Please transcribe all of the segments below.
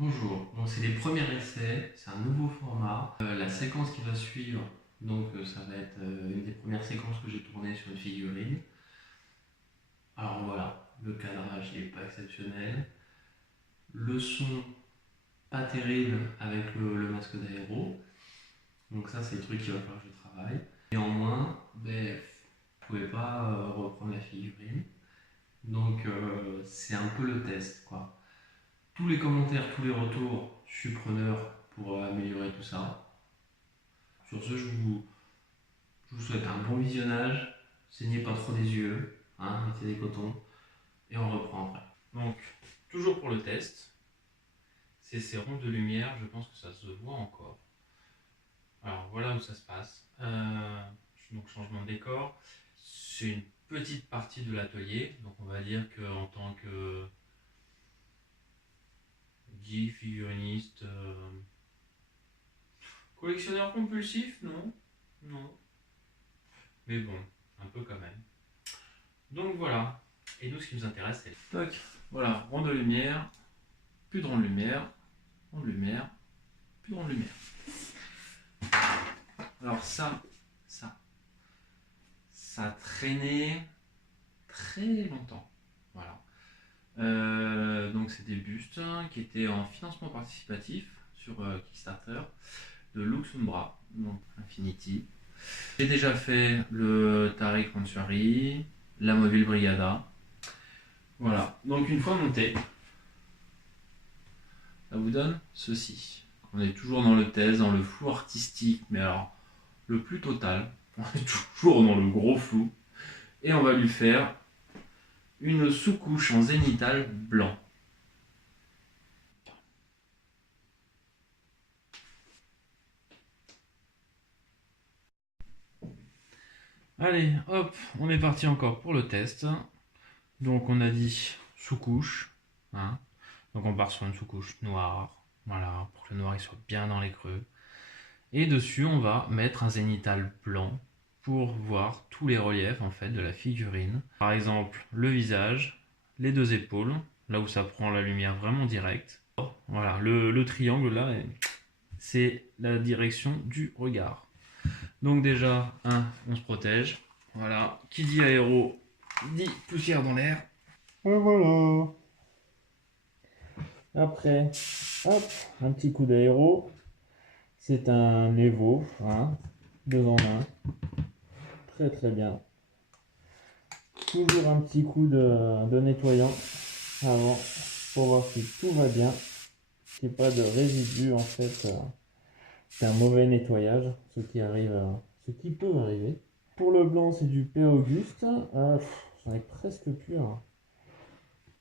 Bonjour, donc c'est les premiers essais, c'est un nouveau format. La séquence qui va suivre, ça va être une des premières séquences que j'ai tournées sur une figurine. Alors voilà, le cadrage n'est pas exceptionnel, le son pas terrible avec le masque d'aéro, donc ça c'est le truc qu'il va falloir que je travaille. Néanmoins, je ne pouvais pas reprendre la figurine, c'est un peu le test quoi. Tous les commentaires, tous les retours, je suis preneur pour améliorer tout ça. Sur ce, je vous souhaite un bon visionnage. Saignez pas trop des yeux, hein, mettez des cotons et on reprend après. Donc, toujours pour le test, c'est ces ronds de lumière, je pense que ça se voit encore. Alors voilà où ça se passe. Donc changement de décor, c'est une petite partie de l'atelier, donc on va dire qu'en tant que geek, figuriniste, collectionneur compulsif, non, non, mais bon, un peu quand même. Donc voilà. Et nous, ce qui nous intéresse, c'est... Toc, voilà, rond de lumière, plus de rond de lumière, rond de lumière, plus de rond de lumière. Alors ça a traîné très longtemps. Voilà. Donc c'est des bustes qui étaient en financement participatif sur Kickstarter de Luxumbra, donc Infinity. J'ai déjà fait le Tariq Mansouri, la Mobile Brigada. Voilà, donc une fois monté, ça vous donne ceci. On est toujours dans le test, dans le flou artistique, mais alors le plus total. On est toujours dans le gros flou. Et on va lui faire une sous-couche en zénithal blanc. Allez, hop, on est parti encore pour le test. Donc on a dit sous-couche. Hein. Donc on part sur une sous-couche noire. Voilà, pour que le noir il soit bien dans les creux. Et dessus, on va mettre un zénithal blanc pour voir tous les reliefs en fait de la figurine. Par exemple, le visage, les deux épaules, là où ça prend la lumière vraiment directe. Voilà, le triangle là, c'est la direction du regard. Donc déjà, on se protège. Voilà, qui dit aéro, dit poussière dans l'air. Et voilà. Après, hop, un petit coup d'aéro. C'est un Evo, hein, 2 en 1. Très très bien. Toujours un petit coup de nettoyant avant pour voir si tout va bien. Qu'il n'y ait pas de résidus en fait. C'est un mauvais nettoyage, ce qui arrive, ce qui peut arriver. Pour le blanc, c'est du Père Auguste. J'en ai presque plus. Hein.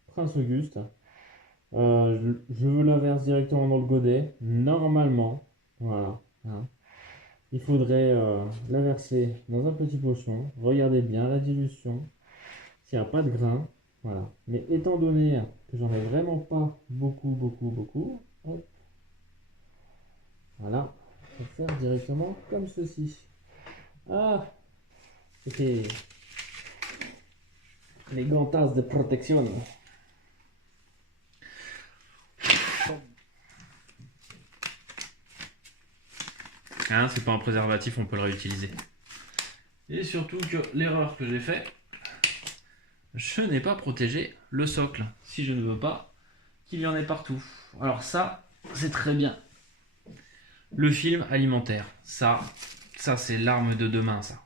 Prince Auguste. Je la verse directement dans le godet. Normalement, voilà. Hein. Il faudrait la verser dans un petit potion. Regardez bien la dilution. S'il n'y a pas de grain. Voilà. Mais étant donné que j'en ai vraiment pas beaucoup, hop, voilà. On va faire directement comme ceci. Ah, c'était les gantas de protection. Hein, c'est pas un préservatif, on peut le réutiliser. Et surtout que l'erreur que j'ai faite, je n'ai pas protégé le socle, si je ne veux pas qu'il y en ait partout. Alors ça, c'est très bien. Le film alimentaire, ça c'est l'arme de demain, ça.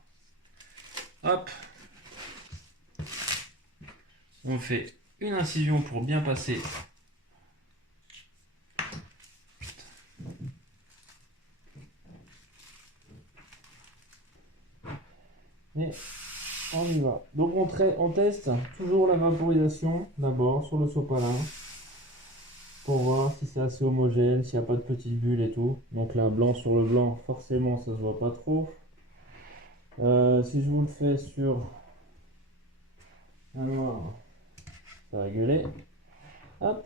Hop. On fait une incision pour bien passer. Et on y va. Donc on teste toujours la vaporisation d'abord sur le sopalin pour voir si c'est assez homogène, s'il n'y a pas de petites bulles et tout. Donc là, blanc sur le blanc, forcément ça se voit pas trop. Si je vous le fais sur un noir, ça va gueuler. Hop.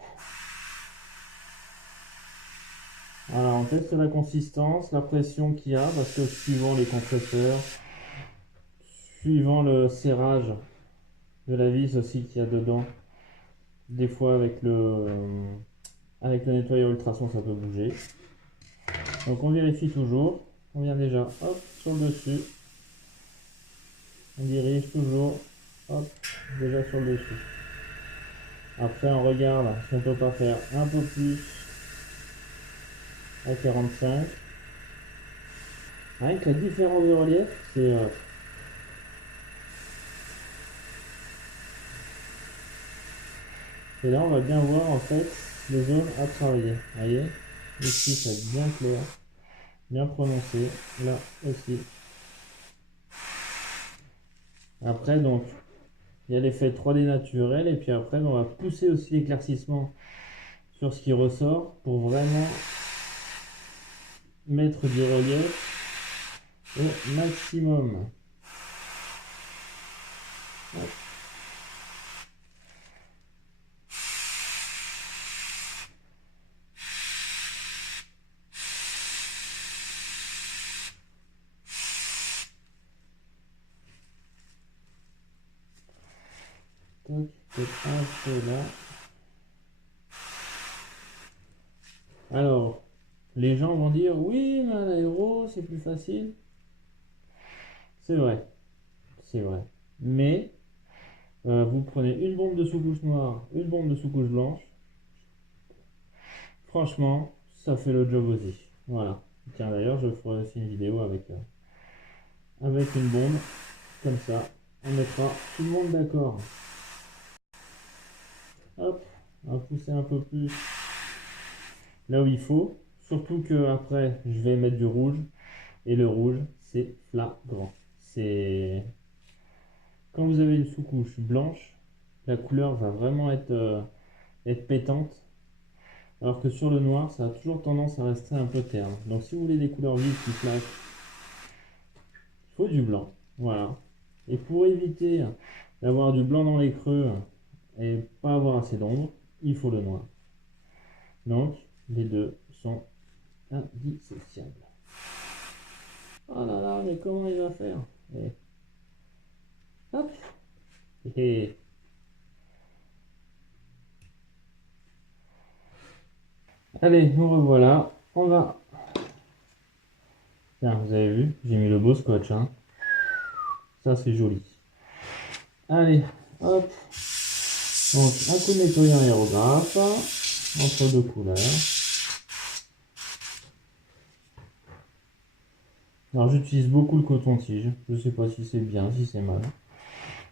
Voilà, on teste la consistance, la pression qu'il y a, parce que suivant les compresseurs, suivant le serrage de la vis aussi qu'il y a dedans, des fois avec Avec le nettoyeur ultrason, ça peut bouger. Donc on vérifie toujours. On vient déjà, hop, sur le dessus. On dirige toujours, hop, déjà sur le dessus. Après on regarde si on peut pas faire un peu plus à 45. Avec la différence de relief, c'est... et là on va bien voir en fait les zones à travailler. Vous voyez, ici ça va être bien clair, bien prononcé. Là aussi. Après donc, il y a l'effet 3D naturel et puis après on va pousser aussi l'éclaircissement sur ce qui ressort pour vraiment mettre du relief au maximum. Hop. Tac, peut-être un peu là. Alors, les gens vont dire oui, mais à l'aéro c'est plus facile. C'est vrai, c'est vrai. Mais vous prenez une bombe de sous-couche noire, une bombe de sous-couche blanche. Franchement, ça fait le job aussi. Voilà. Tiens, d'ailleurs, je ferai aussi une vidéo avec une bombe. Comme ça, on mettra tout le monde d'accord. Hop, on va pousser un peu plus là où il faut. Surtout que après, je vais mettre du rouge. Et le rouge, c'est flagrant. C'est quand vous avez une sous-couche blanche, la couleur va vraiment être pétante. Alors que sur le noir, ça a toujours tendance à rester un peu terne. Donc si vous voulez des couleurs vives qui claquent, il faut du blanc. Voilà. Et pour éviter d'avoir du blanc dans les creux et pas avoir assez d'ombre, il faut le noir. Donc les deux sont indissociables. Oh là là, mais comment il va faire? Et hop. Et allez, nous revoilà. On va. Tiens, vous avez vu, j'ai mis le beau scotch. Hein. Ça, c'est joli. Allez, hop. Donc, un coup de nettoyant aérographe entre deux couleurs. Alors, j'utilise beaucoup le coton-tige. Je sais pas si c'est bien, si c'est mal.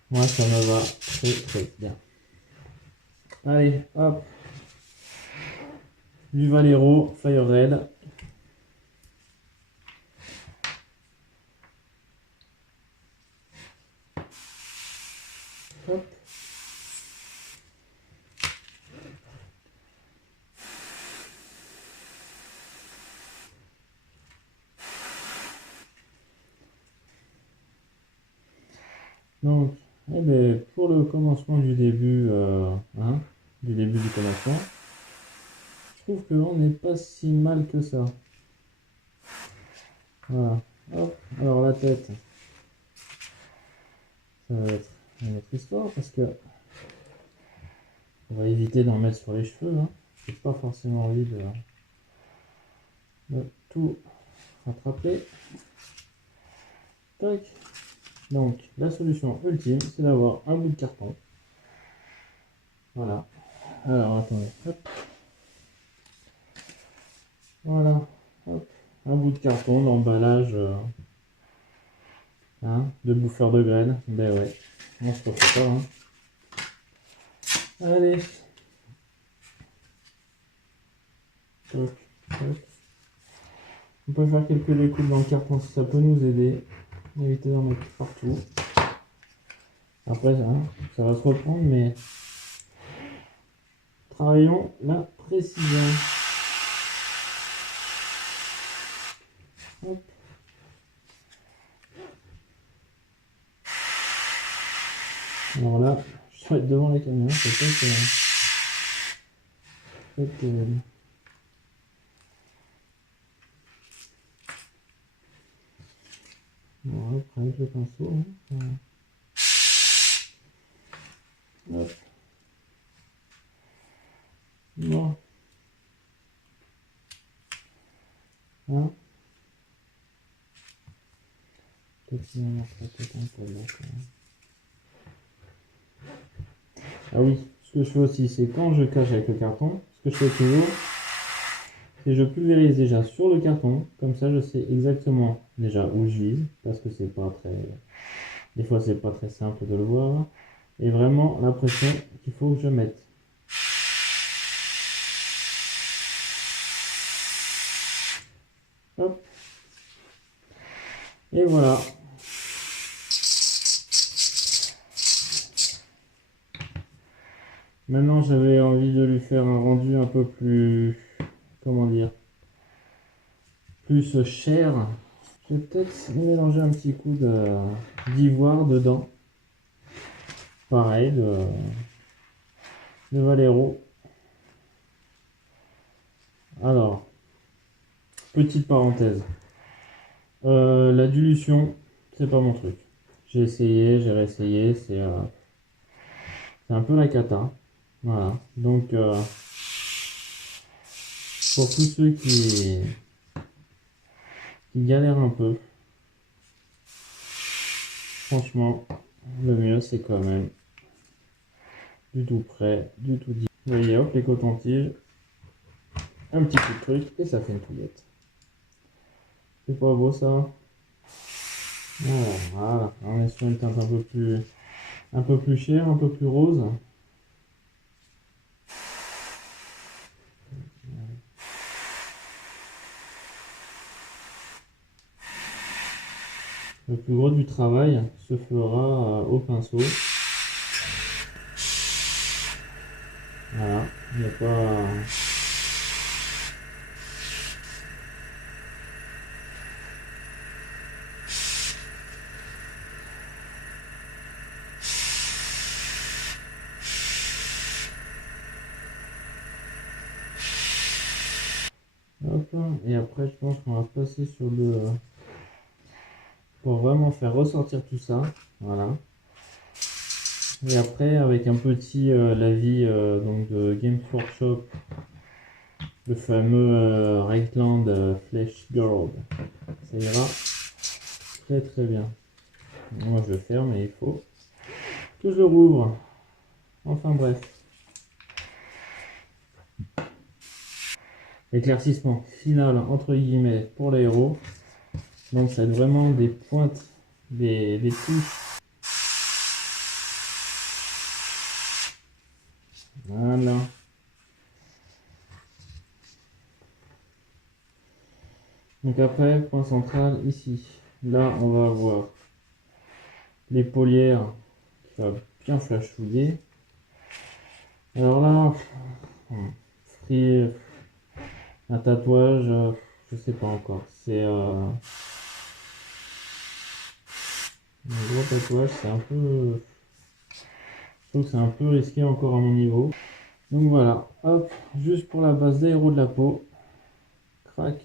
Moi, ça me va très très bien. Allez, hop. Du Valero Fire Red. Hop. Donc, eh ben, pour le commencement du début, hein, du début du commencement, je trouve qu'on n'est pas si mal que ça. Voilà. Hop. Alors la tête, ça va être une autre histoire parce que on va éviter d'en mettre sur les cheveux. Hein. J'ai pas forcément envie de tout rattraper. Tac. Donc la solution ultime, c'est d'avoir un bout de carton. Voilà. Alors attendez. Hop. Voilà. Hop. Un bout de carton d'emballage hein, de bouffeur de graines. Ben ouais. On se refait pas. Hein. Allez. Toc, toc. On peut faire quelques découpes dans le carton si ça peut nous aider. Éviter d'en mettre partout. Après, hein, ça va se reprendre, mais travaillons la précision. Hop. Alors là, je dois être devant la caméra, c'est pas terrible. Bon, après avec le pinceau. Hein. Hop. Bon. Hein? Peut-être un peu là, quand même. Ah oui, ce que je fais aussi, c'est quand je cache avec le carton, ce que je fais toujours, c'est je pulvérise déjà sur le carton, comme ça je sais exactement déjà où je vise, parce que c'est pas très... Des fois c'est pas très simple de le voir, et vraiment la pression qu'il faut que je mette. Hop. Et voilà. Maintenant j'avais envie de lui faire un rendu un peu plus... Comment dire? Plus cher. Je vais peut-être mélanger un petit coup d'ivoire dedans. Pareil, de Valero. Alors, petite parenthèse. La dilution, c'est pas mon truc. J'ai essayé, j'ai réessayé, c'est un peu la cata. Voilà. Donc, pour tous ceux qui galèrent un peu, franchement, le mieux c'est quand même du tout prêt, du tout dit. Vous voyez, hop, les cotons-tiges, un petit coup de truc et ça fait une touillette. C'est pas beau ça? Voilà, on est sur une teinte un peu plus chère, un peu plus rose. Le plus gros du travail se fera au pinceau. Voilà, il n'y a pas... Hop, et après je pense qu'on va passer sur pour vraiment faire ressortir tout ça. Voilà. Et après avec un petit lavis donc de Games Workshop, le fameux Ragland Flesh Gold. Ça ira très très bien. Moi je le ferme et il faut que je le rouvre. Enfin bref. Éclaircissement final entre guillemets pour l'aéro. Donc ça va être vraiment des pointes, des touches. Voilà. Donc après, point central ici. Là, on va avoir les polières qui va bien flashouiller. Alors là, free, un tatouage, je sais pas encore. C'est un gros tatouage, c'est un peu... Je trouve que c'est un peu risqué encore à mon niveau. Donc voilà, hop, juste pour la base d'aéro de la peau. Crac.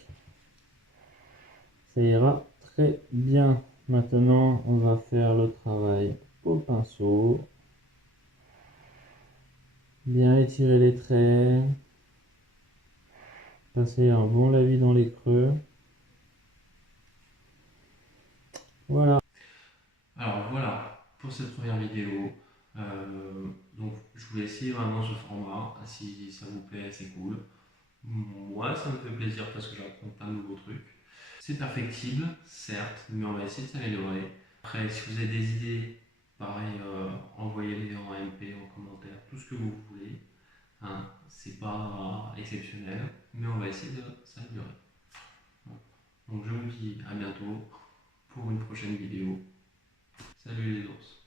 Ça ira très bien. Maintenant, on va faire le travail au pinceau. Bien étirer les traits. Passer un bon lavis dans les creux. Voilà. Alors voilà pour cette première vidéo. Donc je voulais essayer vraiment ce format. Si ça vous plaît, c'est cool. Moi, ça me fait plaisir parce que j'apprends plein de nouveaux trucs. C'est perfectible, certes, mais on va essayer de s'améliorer. Après, si vous avez des idées, pareil, envoyez-les en MP, en commentaire, tout ce que vous voulez. Hein, c'est pas exceptionnel, mais on va essayer de s'améliorer. Donc je vous dis à bientôt pour une prochaine vidéo. Salut les ours.